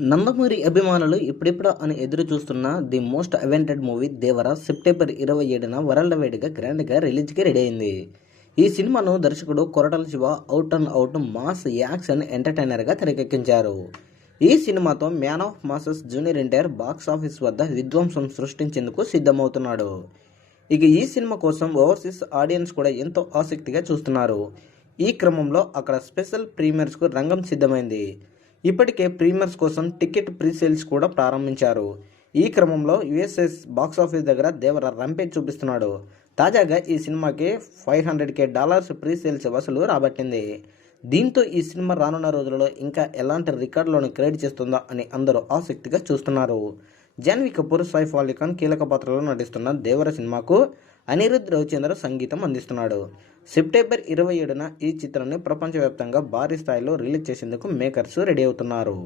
నందమూరి అభిమానులు ఇప్పుడిప్పుడా అని ఎదురు చూస్తున్న the most awaited movie Devara September 27న వరల్డ్ వైడ్గా గ్రాండ్గా రిలీజ్కి రెడీ అయింది. ఈ సినిమాను దర్శకుడు Koratala Siva out and out mass action ఎంటర్టైనర్గా తెరకెక్కించారు. ఈ సినిమాతో man of masses junior NTR box office వద్ద విధ్వంసం సృష్టించేందుకు సిద్ధమవుతున్నాడు. ఇక ఈ సినిమా కోసం ఓవర్సీస్ ఆడియన్స్ కూడా ఎంతో ఆసక్తిగా చూస్తున్నారు. ఈ క్రమంలో అక్కడ స్పెషల్ ప్రీమియర్స్కు రంగం సిద్ధమైంది. ఇప్పటికే ప్రీమియర్స్ కోసం టికెట్ ప్రీసేల్స్ కూడా ప్రారంభించారు. ఈ క్రమంలో యుఎస్ఎస్ బాక్సాఫీస్ దగ్గర దేవర రంపేజ్ చూపిస్తున్నాడు. తాజాగా ఈ సినిమాకి $500K ప్రీసేల్స్ వసూలు రాబట్టింది. దీంతో ఈ సినిమా రానున్న రోజులలో ఇంకా ఎలాంటి రికార్డులను క్రియేట్ చేస్తుందా అని అందరూ ఆసక్తిగా చూస్తున్నారు. జాన్వీ కపూర్, సైఫ్ అలీ ఖాన్ కీలక పాత్రలో నటిస్తున్న దేవర సినిమాకు అనిరుద్ రవిచంద్ర సంగీతం అందిస్తున్నాడు. సెప్టెంబర్ 27న ఈ చిత్రాన్ని ప్రపంచవ్యాప్తంగా భారీ స్థాయిలో రిలీజ్ చేసేందుకు మేకర్స్ రెడీ అవుతున్నారు.